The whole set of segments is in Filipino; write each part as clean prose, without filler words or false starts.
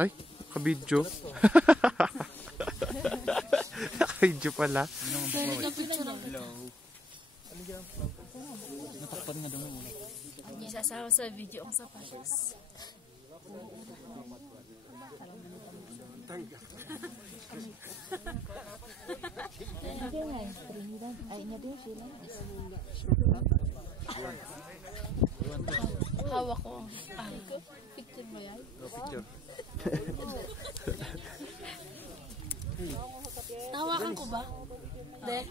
Ay, nakabidyo. Nakabidyo pala. Natakpan nga daw mo. Isasama sa video ang sapatos. Hawak ko. Picture mo yan? Picture. Hawakan ko ba? De?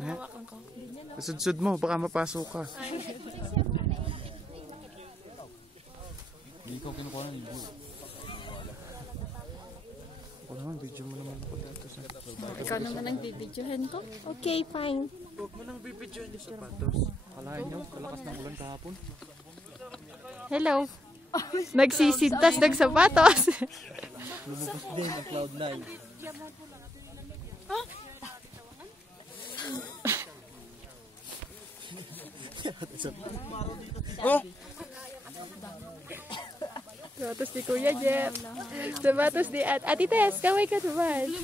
Hawakan ko. Sudsud mo, baka mapasok ka. Hindi ko kinukuha ng video. Ako naman, video mo naman ako dito. Ikaw naman ang bibidyohan ko? Okay, fine. Huwag mo nang bibidyohan yung sapatos. Kalahin nyo, kalakas ng ulan kahapon. Hello. Nagsisintas, nagsapatos. Lumabas din ang Cloud9. Oh! Sapatos ni Kuya Jeff. Sapatos ni Ate Tess, kaway ka naman.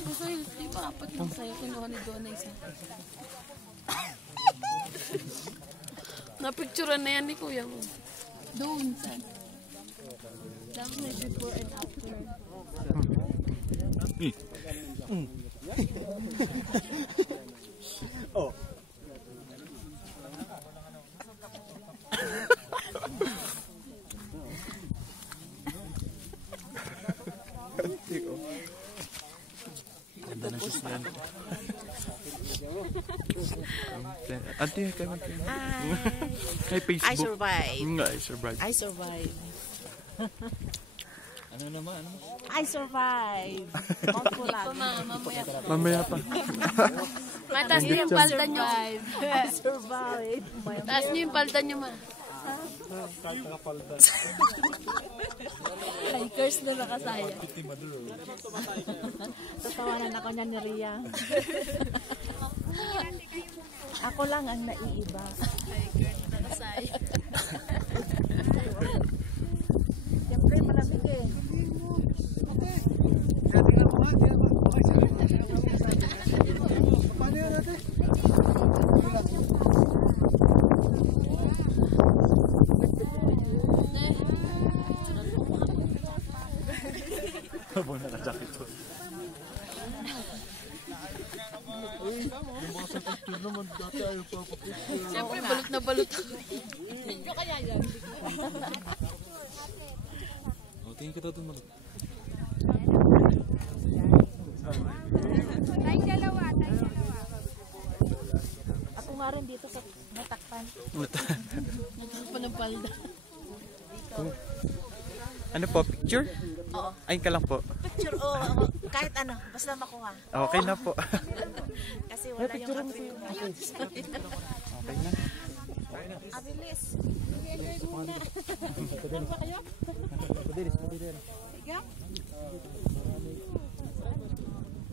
Di ba apat lang sa'yo, kinuha ni Donna isa. Napicturean na yan ni Kuya mo. Doon, saan? Dapat may before and after. Oh. Ganda na siya siya. Ante, kayo mag-kaya. Hi, Facebook. I survive. I survive. I survive. Ano naman? I survive. Mamaya pa. Mamaya pa. Mataas niyo yung palda niyo. I survive. Taas niyo yung palda niyo, ma. Hikers na nakasaya. Tatawanan ako niya ni Ria. Ako lang ang naiiba. Hikers na nakasaya. Siyempre malamig eh. Habang naka-jacket ko. Siyempre, balot na balot ako. Medyo kaya yan. O, tingin ka daw doon malot. Tayong dalawa. Ako nga rin dito sa natakpan. Nagkakas pa ng palda. Ano po, picture? Oo. Ayun ka lang po. Picture o kahit ano, basta makuha. Okay na po. Kasi wala yung attribute ngayon. Okay na. Abilis.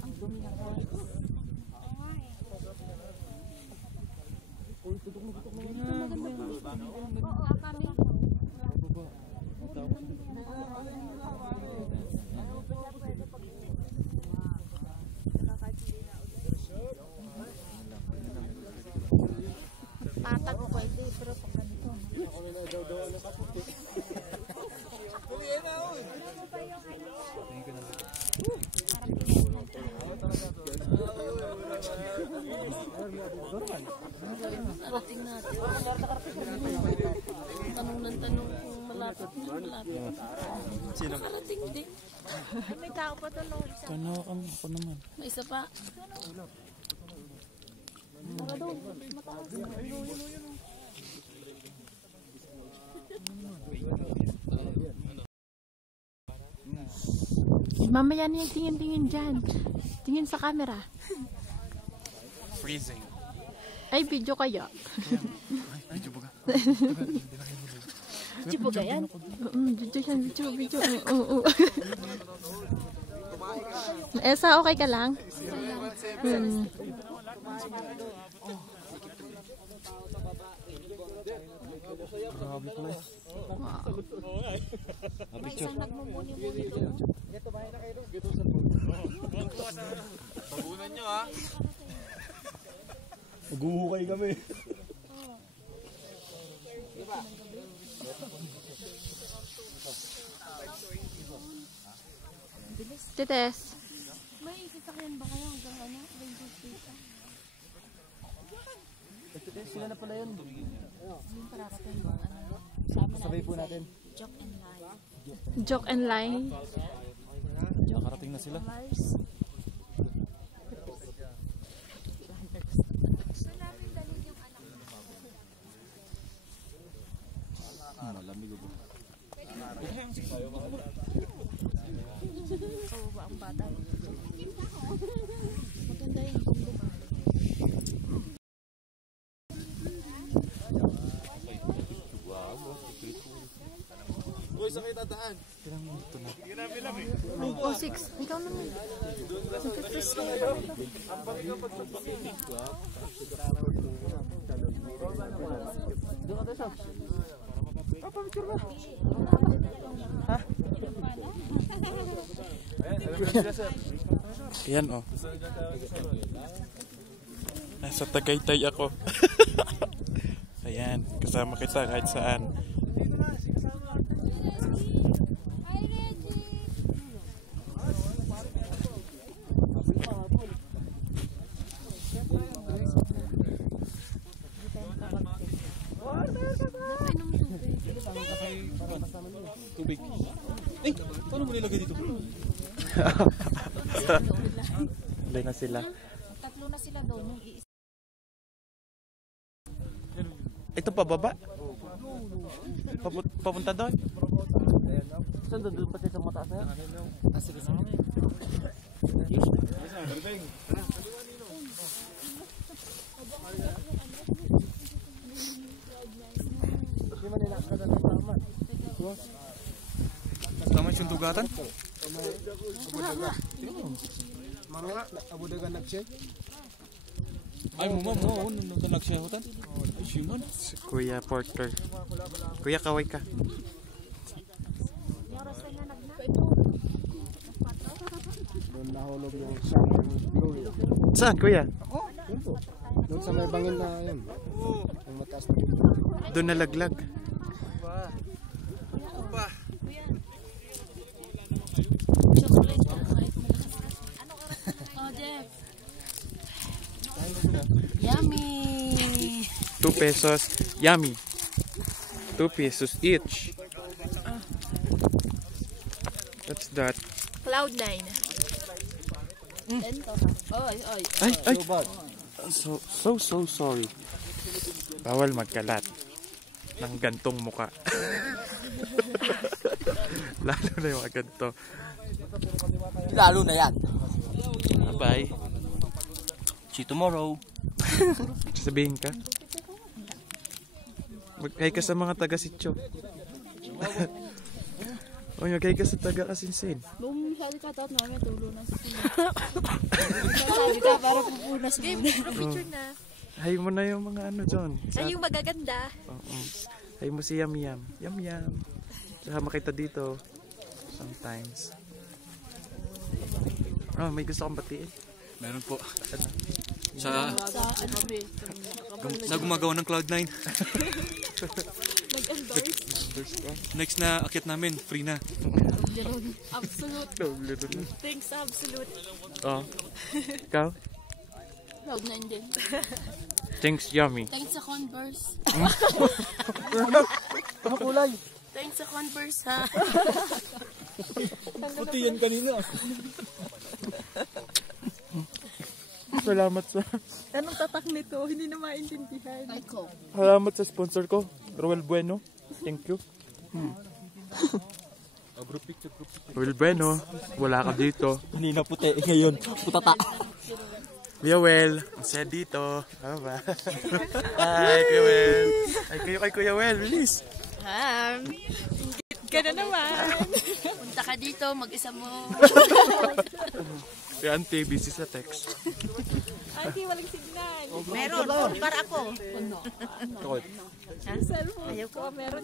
Ang dumi ng oras. Oo, kami. Patag pwede, pero pag ganito. Narating natin. Tanong ng tanong kung malapit na malapit. Sino? Narating din. Ay, may tao pa to, no? Isa. Ako naman. May isa pa. Mamaya na yung tingin-tingin dyan. Tingin sa camera. Freezing. Ay, video kaya. Ay, jubuga. Chibuga yan? Video yan, video. Oo. Esa, okay ka lang? Grabe pala. May isang nagmumuni-muni doon. Bagunan nyo ha. Mag-uhukay kami. Tites. May sasakyan ba kayo hanggang ano? Radio station? Sila na pala yun. Yung pararating yung ano? Sama Sabay po natin. Joke and Live. Joke and lie. Nakarating na sila. Mars. Malamig ako. Oo ba ang bata? Maganda yung bundok. Uy, saan kayo dadaan? Oh, 6. Ikaw naman. Yan oh. Nasa Tagaytay ako. Ayan, kasama kita kahit saan. Tubig. Eh, paano mo nilagay dito? Huli na sila. Tatlo na sila doon. Yung Ito pababa? Papunta doon? Saan doon? Doon pati sa mataas na yan? Tama yung tugatan? Ay, mo nung nagsiyahutan? Ay, siman. Si Kuya Porter. Kuya, kaway ka. Saan, Kuya? Doon sa may bangin na yun. Yung mataas na dito. Doon nalaglag. chocolate ka kahit malakas ka. Oh, Jeff. Yummy! 2 pesos. Yummy. 2 pesos each. What's that? Cloud9. Oy. Ay! So sorry. Bawal magkalat ng gantong muka. Lalo na yung ganto. Lalo na yan. Bye. See you tomorrow. Sabihin ka. Mag-hi ka sa mga taga-sityo. O, mag-hi ka sa taga-Asinsin. Nung sabi ka tapos namin, tulo na sa sila. Sabi ka para pupunas mo. Game, picture na. Hi mo na yung mga ano dyan. Ay, yung magaganda. Oo. Hi mo si Yam Yam. Yam Yam. Saka makita dito. Sometimes. Oh, may gusto kong batiin. Meron po. Sa Ano be? gumagawa ng Cloud9. Next na akit namin, free na. Absolute. Doble doon. Thanks, absolute. Oh. Ikaw? Cloud 9 din. Thanks, Yummy. Thanks sa Converse. Ano kulay? Thanks sa Converse, ha? Puti yan kanina. Salamat sa Anong tatak nito? Hindi na maintindihan. Ay ko. salamat sa sponsor ko, Roel Bueno. Thank you. Group picture. Roel Bueno, wala ka dito. Kanina puti, ngayon putata. Kuya Well, ang saya dito. Bye. Hi, Kuya Well. Ay, kayo kay Kuya Well, bilis. Ka na naman. Punta ka dito, mag-isa mo. Kaya Auntie, busy sa text. Auntie, walang signal. Meron, para ako. Ayaw ko, meron.